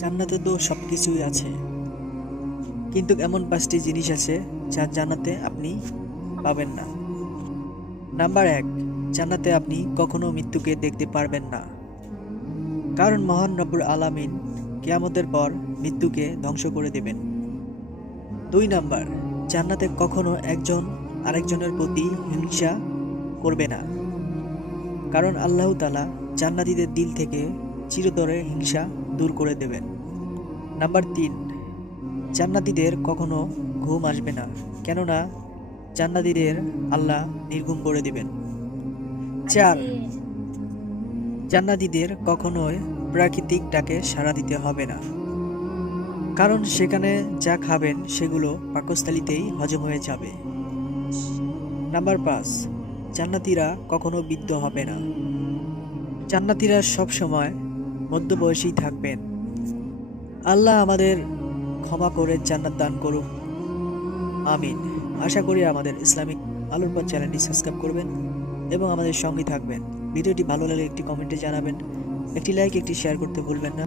জান্নাতে তো সব কিছুই আছে। কিন্তু এমন পাঁচটি জিনিস আছে যা জান্নাতে আপনি পাবেন না। নাম্বার এক, জান্নাতে আপনি কখনো মৃত্যুকে দেখতে পারবেন না। কারণ মহান রব্বুল আলামিন কেয়ামতের পর মৃত্যুকে ধ্বংস করে দেবেন। দুই নাম্বার, জান্নাতে কখনো একজন আরেকজনের প্রতি হিংসা করবে না। কারণ আল্লাহ তালা জান্নাতীদের দিল থেকে চিরতরে হিংসা দূর করে দেবেন। নাম্বার তিন, জান্নাতীদের কখনো ঘুম আসবে না, কেননা জান্নাতীদের আল্লাহ নির্ঘুম করে দেবেন। চার, জান্নাতীদের কখনোই প্রাকৃতিক ডাকে সাড়া দিতে হবে না, কারণ সেখানে যা খাবেন সেগুলো পাকস্থলিতেই হজম হয়ে যাবে। নাম্বার পাঁচ, জান্নাতীরা কখনো বিদ্ধ হবে না। জান্নাতীরা সবসময় মধ্যবয়সী থাকবেন। আল্লাহ আমাদের ক্ষমা করে জান্নাত দান করুক আমিন। আশা করি আমাদের ইসলামিক আলোর চ্যানেলটি সাবস্ক্রাইব করবেন এবং আমাদের সঙ্গে থাকবেন। ভিডিওটি ভালো লাগলে একটি কমেন্টে জানাবেন। একটি লাইক একটি শেয়ার করতে ভুলবেন না।